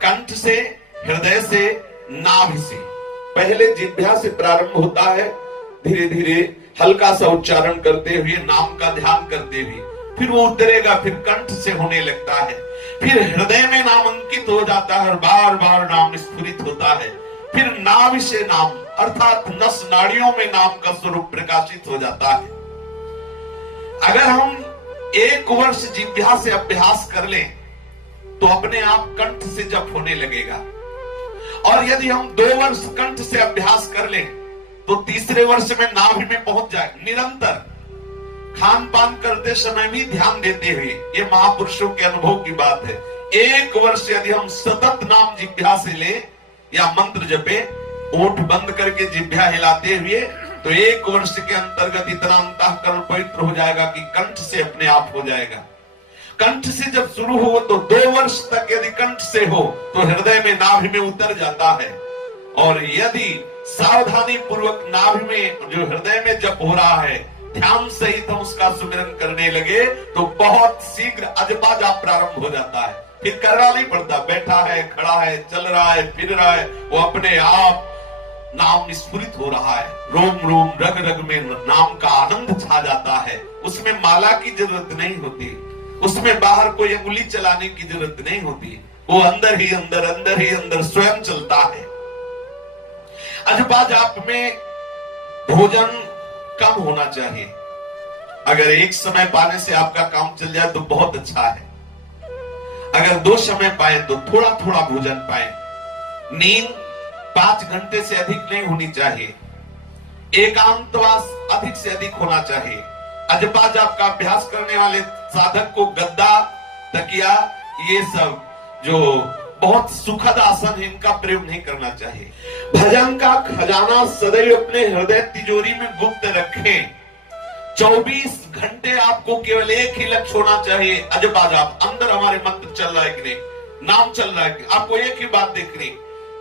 कंठ से, हृदय से, नाभि से। पहले जिह्वा से प्रारंभ होता है, धीरे धीरे हल्का सा उच्चारण करते हुए, नाम का ध्यान करते हुए, फिर वो उतरेगा, फिर कंठ से होने लगता है, फिर हृदय में नाम अंकित हो जाता है और बार बार नाम स्फुरित होता है, फिर नाभि से नाम अर्थात नस नाड़ियों में नाम का स्वरूप प्रकाशित हो जाता है। अगर हम 1 वर्ष जिह्वा से अभ्यास कर लें तो अपने आप कंठ से जप होने लगेगा, और यदि हम 2 वर्ष कंठ से अभ्यास कर लें तो तीसरे वर्ष में नाभि में पहुंच जाए। निरंतर खान पान करते समय भी ध्यान देते हुए, ये महापुरुषों के अनुभव की बात है। 1 वर्ष यदि हम सतत नाम जिह्वा से ले या मंत्र जपे, ओठ बंद करके जिह्वा हिलाते हुए, तो 1 वर्ष के अंतर्गत इतना अंतःकरण पवित्र हो जाएगा कि कंठ से अपने आप हो जाएगा। कंठ से जब शुरू हो तो 2 वर्ष तक यदि कंठ से हो तो हृदय में, नाभि में उतर जाता है, और यदि सावधानी पूर्वक नाभि में, जो हृदय में जप हो रहा है, ध्यान सहित हम उसका सुमिरन करने लगे तो बहुत शीघ्र अजपा जाप प्रारंभ हो जाता है। फिर करना नहीं पड़ता, बैठा है, खड़ा है, चल रहा है, फिर रहा है, वो अपने आप नाम स्फुरित हो रहा है। रोम रोम रग रग में नाम का आनंद छा जाता है। उसमें माला की जरूरत नहीं होती, उसमें बाहर कोई अंगुली चलाने की जरूरत नहीं होती, वो अंदर ही अंदर, अंदर ही अंदर स्वयं चलता है। अजपा जाप में भोजन कम होना चाहिए। अगर एक समय पाने से आपका काम चल जाए तो बहुत अच्छा है। अगर 2 समय पाए तो थोड़ा थोड़ा भोजन पाए। नींद 5 घंटे से अधिक नहीं होनी चाहिए। एकांतवास अधिक से अधिक होना चाहिए। अजपा जाप का अभ्यास करने वाले साधक को गद्दा, तकिया, ये सब जो बहुत सुखद आसन है, इनका प्रयोग नहीं करना चाहिए। भजन का खजाना सदैव अपने हृदय तिजोरी में गुप्त रखें। 24 घंटे आपको केवल एक ही लक्ष्य होना चाहिए, अजपा जाप। अंदर हमारे मंत्र चल रहा है कि नहीं, नाम चल रहा है कि, आपको एक ही बात देखनी,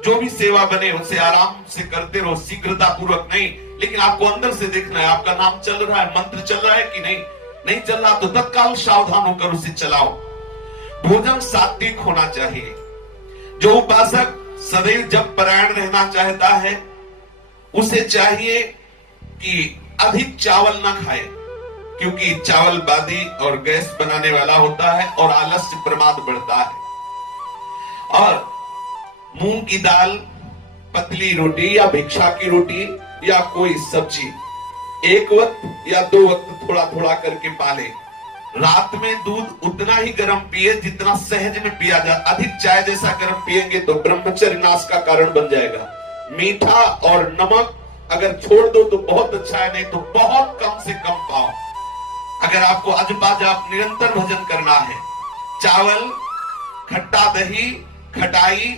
जो भी सेवा बने उसे आराम से करते रहो, शीघ्रता पूर्वक नहीं, लेकिन आपको अंदर से देखना है आपका नाम चल रहा है, मंत्र चल रहा है कि नहीं। नहीं चल रहा तो तत्काल सावधान होकर उसे चलाओ। भोजन सात्विक होना चाहिए। जो उपासक सदैव जप परायण रहना चाहता है, उसे चाहिए कि अधिक चावल ना खाए, क्योंकि चावल बादी और गैस बनाने वाला होता है और आलस्य प्रमाद बढ़ता है। और मूंग की दाल, पतली रोटी या भिक्षा की रोटी या कोई सब्जी 1 वक्त या 2 वक्त थोड़ा थोड़ा करके पाले। रात में दूध उतना ही गर्म पिए जितना सहज में पिया जाए। अधिक चाय जैसा गर्म पिएंगे तो ब्रह्मचर्य नाश का कारण बन जाएगा। मीठा और नमक अगर छोड़ दो तो बहुत अच्छा है, नहीं तो बहुत कम से कम पाओ। अगर आपको अजपा जाप निरंतर भजन करना है, चावल, खट्टा दही, खटाई,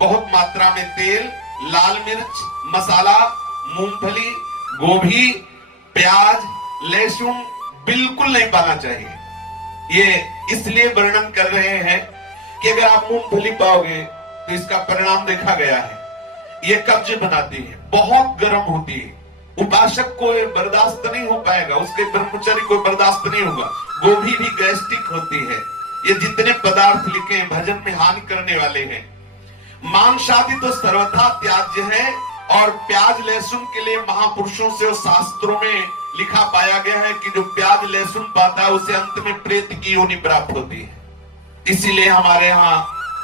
बहुत मात्रा में तेल, लाल मिर्च, मसाला, मूंगफली, गोभी, प्याज, लहसुन बिल्कुल नहीं पाना चाहिए। ये इसलिए वर्णन कर रहे हैं कि अगर आप मूंगफली पाओगे तो इसका परिणाम देखा गया है, ये कब्ज बनाती है, बहुत गर्म होती है, उपासक को बर्दाश्त नहीं हो पाएगा, उसके ब्रह्मचर्य को बर्दाश्त नहीं होगा। गोभी भी गैस्ट्रिक होती है। ये जितने पदार्थ लिखे हैं भजन में हानि करने वाले हैं। मांस आदि तो सर्वथा त्याज्य है, और प्याज लहसुन के लिए महापुरुषों से और शास्त्रों में लिखा पाया गया है कि जो प्याज लहसुन पाता है उसे अंत में प्रेत की योनि प्राप्त होती है। इसीलिए हमारे यहाँ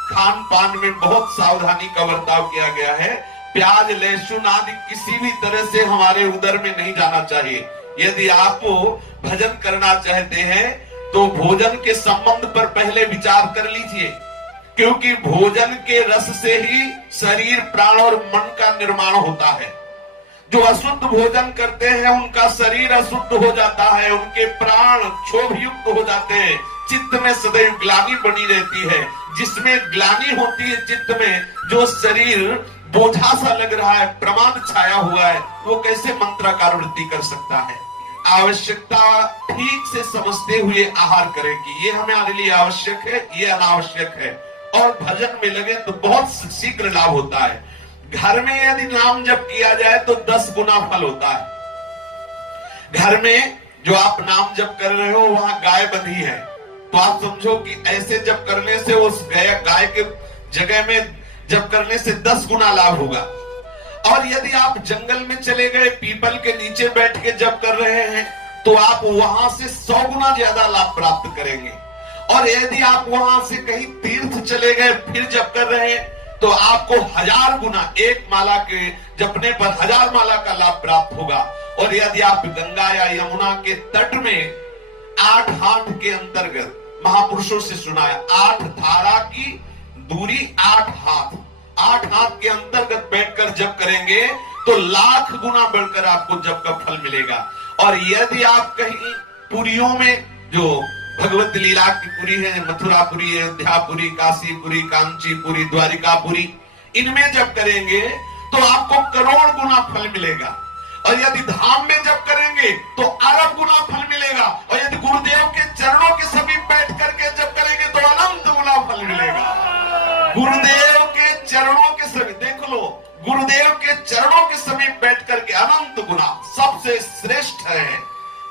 खान पान में बहुत सावधानी का बर्ताव किया गया है। प्याज लहसुन आदि किसी भी तरह से हमारे उदर में नहीं जाना चाहिए। यदि आप भजन करना चाहते हैं तो भोजन के संबंध पर पहले विचार कर लीजिए, क्योंकि भोजन के रस से ही शरीर, प्राण और मन का निर्माण होता है। जो अशुद्ध भोजन करते हैं उनका शरीर अशुद्ध हो जाता है, उनके प्राण क्षोभयुक्त हो जाते हैं, चित्त में सदैव ग्लानि बनी रहती है। जिसमें ग्लानि होती है चित्त में, जो शरीर बोझा सा लग रहा है, प्रमाद छाया हुआ है, वो कैसे मंत्राकार वृत्ति कर सकता है। आवश्यकता ठीक से समझते हुए आहार करें कि ये हमारे लिए आवश्यक है, ये अनावश्यक है, और भजन में लगे तो बहुत शीघ्र लाभ होता है। घर में यदि नाम जप किया जाए तो 10 गुना फल होता है। घर में जो आप नाम जप कर रहे हो वहां गाय बंधी है, तो आप समझो कि ऐसे जप करने से उस गाय के जगह में जप करने से 10 गुना लाभ होगा। और यदि आप जंगल में चले गए, पीपल के नीचे बैठ के जप कर रहे हैं, तो आप वहां से 100 गुना ज्यादा लाभ प्राप्त करेंगे। और यदि आप वहां से कहीं तीर्थ चले गए फिर जप कर रहे हैं, तो आपको 1000 गुना, एक माला के जपने पर 1000 माला का लाभ प्राप्त होगा। और यदि आप गंगा या यमुना के तट में 8 हाथ के अंतर्गत, महापुरुषों से सुना है, 8 धारा की दूरी 8 हाथ, 8 हाथ के अंतर्गत बैठकर जप करेंगे तो लाख गुना बढ़कर आपको जप का फल मिलेगा। और यदि आप कहीं पुरियों में, जो भगवत लीला की पुरी है, मथुरापुरी, अयोध्यापुरी, काशीपुरी, कांचीपुरी, द्वारिकापुरी, इनमें जप करेंगे तो आपको करोड़ गुना फल मिलेगा। और यदि धाम में जप करेंगे तो अरब गुना फल मिलेगा। और यदि गुरुदेव के चरणों के समीप बैठ करके जप करेंगे तो अनंत गुना फल मिलेगा। गुरुदेव के चरणों के समीप, देख लो, गुरुदेव के चरणों के समीप बैठ करके अनंत गुना सबसे श्रेष्ठ है।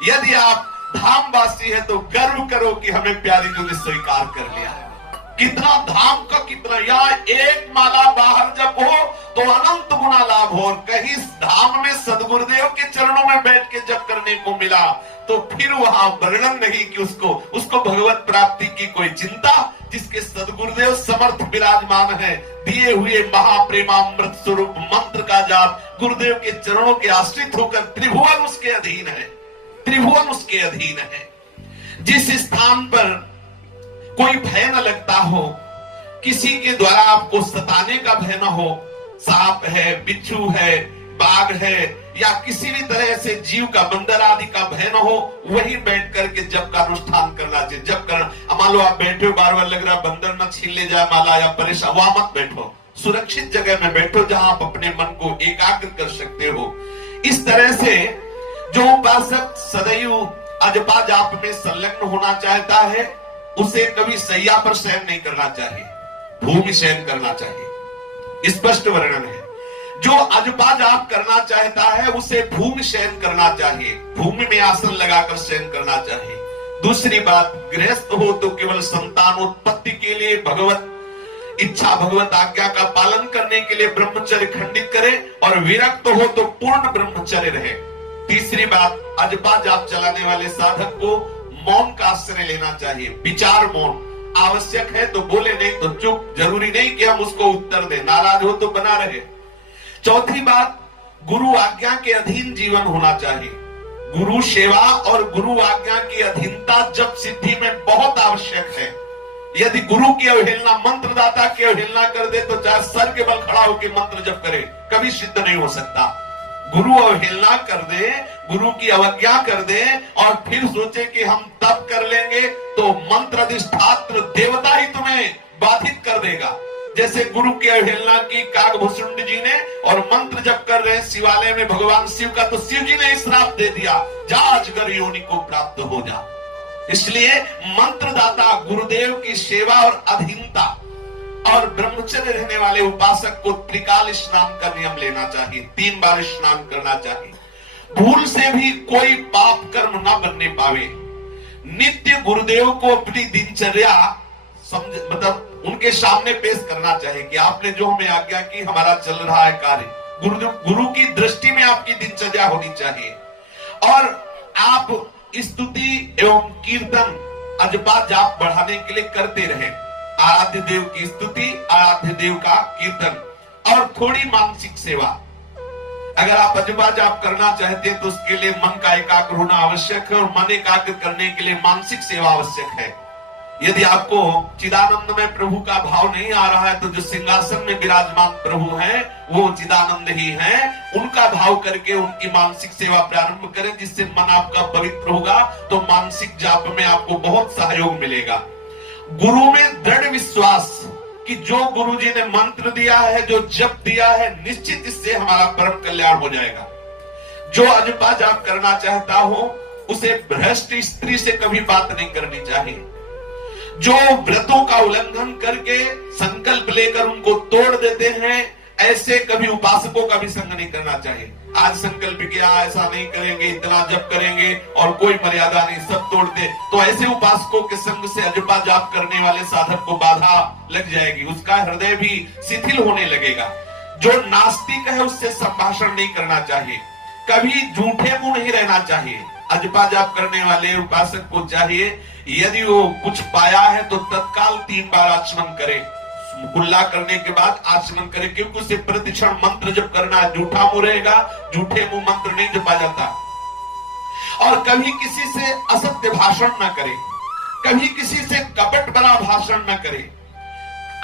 यदि आप धामवासी है तो गर्व करो कि हमें प्यारी जी ने स्वीकार कर लिया। कितना धाम का कितना, यहाँ एक माला बाहर जब हो तो अनंत गुना लाभ हो। और कहीं धाम में सदगुरुदेव के चरणों में बैठ के जब करने को मिला तो फिर वहां वर्णन नहीं कि उसको भगवत प्राप्ति की कोई चिंता। जिसके सदगुरुदेव समर्थ विराजमान है, दिए हुए महाप्रेमामृत स्वरूप मंत्र का जाप, गुरुदेव के चरणों के आश्रित होकर त्रिभुवन उसके अधीन है, त्रिभुवन उसके अधीन है। जिस स्थान पर कोई भय न लगता हो, किसी के द्वारा आपको सताने का भय न हो, सांप है, बिच्छू है, बाघ है, या किसी भी तरह से जीव का, बंदर आदि का भय न हो, वही बैठ करके जप का अनुष्ठान करना चाहिए। जप करना, मान लो आप बैठे हो, बार बार लग रहा बंदर न छीन ले जाए माला या परेशान, वहां मत बैठो, सुरक्षित जगह में बैठो जहां आप अपने मन को एकाग्र कर सकते हो। इस तरह से जो उपासक सदैव अजपा जाप में संलग्न होना चाहता है, उसे कभी सैया पर शयन नहीं करना चाहिए, भूमि शयन करना चाहिए। स्पष्ट वर्णन है। जो अजपा जाप करना चाहता है उसे भूमि शयन करना चाहिए, भूमि में आसन लगाकर शयन करना चाहिए। दूसरी बात, गृहस्थ हो तो केवल संतानोत्पत्ति के लिए भगवत इच्छा, भगवत आज्ञा का पालन करने के लिए ब्रह्मचर्य खंडित करे, और विरक्त हो तो पूर्ण ब्रह्मचर्य रहे। तीसरी बात, अजपा जाप चलाने वाले साधक को मौन का आश्रय लेना चाहिए, विचार मौन। आवश्यक है तो बोले, नहीं तो चुप। जरूरी नहीं कि हम उसको उत्तर दें, नाराज हो तो बना रहे। चौथी बात, गुरु आज्ञा के अधीन जीवन होना चाहिए। गुरु सेवा और गुरु आज्ञा की अधीनता जप सिद्धि में बहुत आवश्यक है। यदि गुरु की अवहेलना, मंत्रदाता की अवहेलना कर दे तो चाहे सर के बल खड़ा होकर मंत्र जप करे, कभी सिद्ध नहीं हो सकता। गुरु अवहेलना कर दे, गुरु की अवज्ञा कर दे और फिर सोचे कि हम तप कर लेंगे, तो मंत्र अधिष्ठात्र देवता ही तुम्हें बाधित कर देगा। जैसे गुरु की अवहेलना की काकभूषुंड जी ने, और मंत्र जप कर रहे हैं शिवालय में भगवान शिव का, तो शिव जी ने श्राप दे दिया, जा अजगर योनि को प्राप्त हो जा। इसलिए मंत्रदाता गुरुदेव की सेवा और अधीनता और ब्रह्मचर्य रहने वाले उपासक को त्रिकाल स्नान का नियम लेना चाहिए, 3 बार स्नान करना चाहिए। भूल से भी कोई पाप कर्म न बनने पावे। नित्य गुरुदेव को अपनी दिनचर्या मतलब उनके सामने पेश करना चाहिए कि आपने जो हमें आज्ञा की, हमारा चल रहा है कार्य। गुरु की दृष्टि में आपकी दिनचर्या होनी चाहिए। और आप स्तुति एवं कीर्तन, अजपा जाप बढ़ाने के लिए करते रहे। आराध्य देव की स्तुति, आराध्य देव का कीर्तन और थोड़ी मानसिक सेवा। अगर आप अजपा जाप करना चाहते हैं तो उसके लिए मन का एकाग्र होना आवश्यक है, और मन एकाग्र करने के लिए मानसिक सेवा आवश्यक है। यदि आपको चिदानंद में प्रभु का भाव नहीं आ रहा है तो जो सिंहासन में विराजमान प्रभु हैं वो चिदानंद ही हैं, उनका भाव करके उनकी मानसिक सेवा प्रारंभ करें, जिससे मन आपका पवित्र होगा। तो मानसिक जाप में आपको बहुत सहयोग मिलेगा। गुरु में दृढ़ विश्वास कि जो गुरु जी ने मंत्र दिया है, जो जप दिया है, निश्चित इससे हमारा परम कल्याण हो जाएगा। जो अजपा जाप करना चाहता हो उसे भ्रष्ट स्त्री से कभी बात नहीं करनी चाहिए। जो व्रतों का उल्लंघन करके संकल्प लेकर उनको तोड़ देते हैं, ऐसे कभी उपासकों का भी संग नहीं करना चाहिए। आज संकल्प किया ऐसा नहीं करेंगे, इतना जप करेंगे और कोई मर्यादा नहीं, सब तोड़ दे, तो ऐसे उपासकों के संग से अजपा जाप करने वाले साधक को बाधा लग जाएगी, उसका हृदय भी शिथिल होने लगेगा। जो नास्तिक है उससे संभाषण नहीं करना चाहिए, कभी झूठे मुंह नहीं रहना चाहिए। अजपा जाप करने वाले उपासक को चाहिए यदि वो कुछ पाया है तो तत्काल 3 बार आचमन करे, कुल्ला करने के बाद आचमन करे, क्योंकि उसे प्रतिक्षण मंत्र जप करना है। झूठा मुंह रहेगा, झूठे मुंह मंत्र नहीं जपा जाता। और कभी किसी से असत्य भाषण न करे, कभी किसी से कपट भरा भाषण न करे।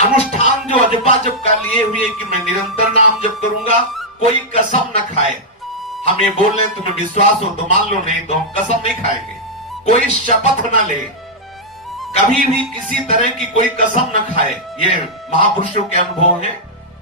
अनुष्ठान जो अजपा जप का लिए हुए कि मैं निरंतर नाम जप करूंगा, कोई कसम न खाए। हम ये बोल रहे तुम्हें विश्वास हो तो मान लो, नहीं तो हम कसम नहीं खाएंगे। कोई शपथ न ले, कभी भी किसी तरह की कोई कसम न खाए। ये महापुरुषों के अनुभव है,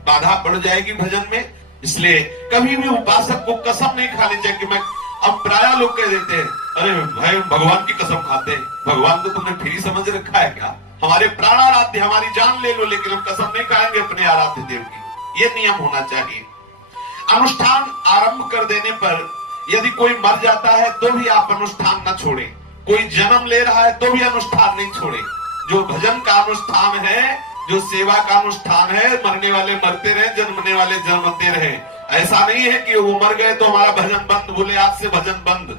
बाधा पड़ जाएगी भजन में। इसलिए कभी भी उपासक को कसम नहीं खानी चाहिए कि मैं, अब प्राय लोग कह देते हैं अरे भाई भगवान की कसम खाते हैं। भगवान को तुमने फ्री समझ रखा है क्या? हमारे प्राण आराध्य, हमारी जान ले लो, लेकिन हम कसम नहीं खाएंगे अपने आराध्य देव की। ये नियम होना चाहिए। अनुष्ठान आरंभ कर देने पर यदि कोई मर जाता है तो भी आप अनुष्ठान न छोड़े, कोई जन्म ले रहा है तो भी अनुष्ठान नहीं छोड़े। जो भजन का अनुष्ठान है, जो सेवा का अनुष्ठान है, मरने वाले मरते रहे, जन्मने वाले जन्मते रहे। ऐसा नहीं है कि वो मर गए तो हमारा भजन बंद, बोले आज से भजन बंद,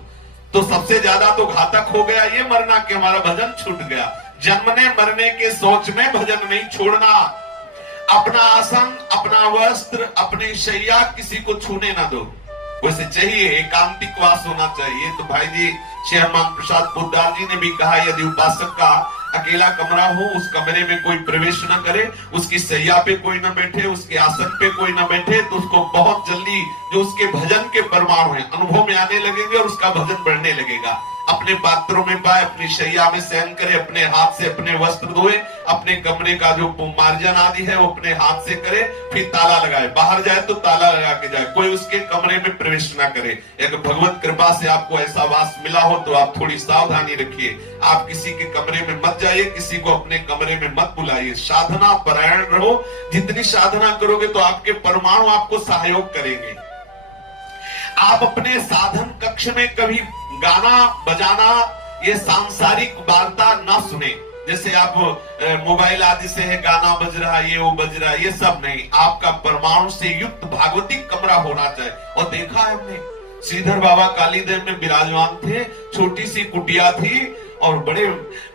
तो सबसे ज्यादा तो घातक हो गया ये मरना कि हमारा भजन छूट गया। जन्मने मरने के सोच में भजन नहीं छोड़ना। अपना आसन, अपना वस्त्र, अपनी शैया किसी को छूने ना दो। वैसे चाहिए एकांतिक वास होना चाहिए। तो भाई जी श्री हनुमान प्रसाद पोद्दार जी ने भी कहा यदि उपासक का अकेला कमरा हो, उस कमरे में कोई प्रवेश न करे, उसकी शैया पे कोई न बैठे, उसके आसन पे कोई न बैठे, तो उसको बहुत जल्दी जो उसके भजन के परमाणु हैं अनुभव में आने लगेंगे और उसका भजन बढ़ने लगेगा। अपने पात्रों में पाए, अपनी शैया में शयन करे, अपने हाथ से अपने वस्त्र धोए, अपने कमरे का जो मार्जन आदि है वो अपने हाथ से करे, फिर ताला लगाए। बाहर जाए तो ताला लगा के जाए, कोई उसके कमरे में प्रवेश ना करे। एक भगवत कृपा से आपको ऐसा वास मिला हो तो आप थोड़ी सावधानी रखिए। आप किसी के कमरे में मत जाइए, किसी को अपने कमरे में मत बुलाइए। साधना परायण रहो। जितनी साधना करोगे तो आपके परमाणु आपको सहयोग करेंगे। आप अपने साधन कक्ष में कभी गाना बजाना, ये सांसारिक वार्ता ना सुने। जैसे आप मोबाइल आदि से है गाना बज रहा है, ये वो बज रहा है, ये सब नहीं। आपका परमाणु से युक्त भागवतिक कमरा होना चाहिए। और देखा है हमने, श्रीधर बाबा कालीदेव में विराजमान थे, छोटी सी कुटिया थी और बड़े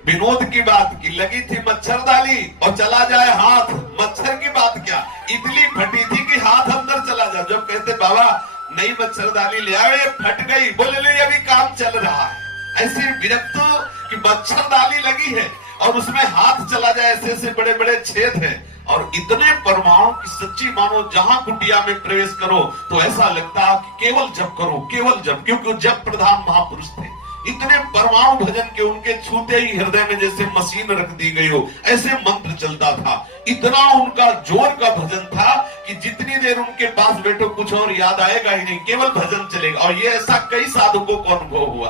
विनोद की बात की लगी थी मच्छरदानी और चला जाए हाथ। मच्छर की बात क्या, इतनी फटी थी कि हाथ अंदर चला जाए। जब कहते बाबा नई मच्छरदानी ले आए, फट गई, बोले नहीं अभी काम चल रहा है। ऐसी विरक्त की मच्छरदानी लगी है और उसमें हाथ चला जाए, ऐसे बड़े बड़े छेद है और इतने परमाणु की सच्ची मानो जहां कुटिया में प्रवेश करो तो ऐसा लगता कि केवल जप करो, केवल जप, क्योंकि जप प्रधान महापुरुष थे। इतने परमाणु भजन के उनके छूते ही हृदय में जैसे मशीन रख दी गई हो ऐसे मंत्र चलता था। इतना उनका जोर का भजन था कि जितनी देर उनके पास बैठो कुछ और याद आएगा ही नहीं, केवल भजन चलेगा। और ये ऐसा कई साधकों को अनुभव हुआ।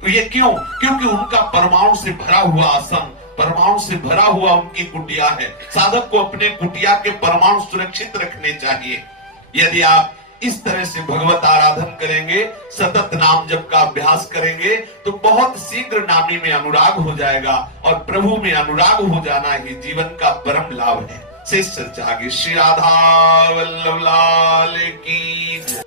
तो ये क्यों? क्योंकि उनका परमाणु से भरा हुआ आसन, परमाणु से भरा हुआ उनकी कुटिया है। साधक को अपने कुटिया के परमाणु सुरक्षित रखने चाहिए। यदि आप इस तरह से भगवत आराधन करेंगे, सतत नाम जप का अभ्यास करेंगे तो बहुत शीघ्र नामी में अनुराग हो जाएगा और प्रभु में अनुराग हो जाना ही जीवन का परम लाभ है। शेष चर्चा आगे। श्री राधा वल्लभ लाल की।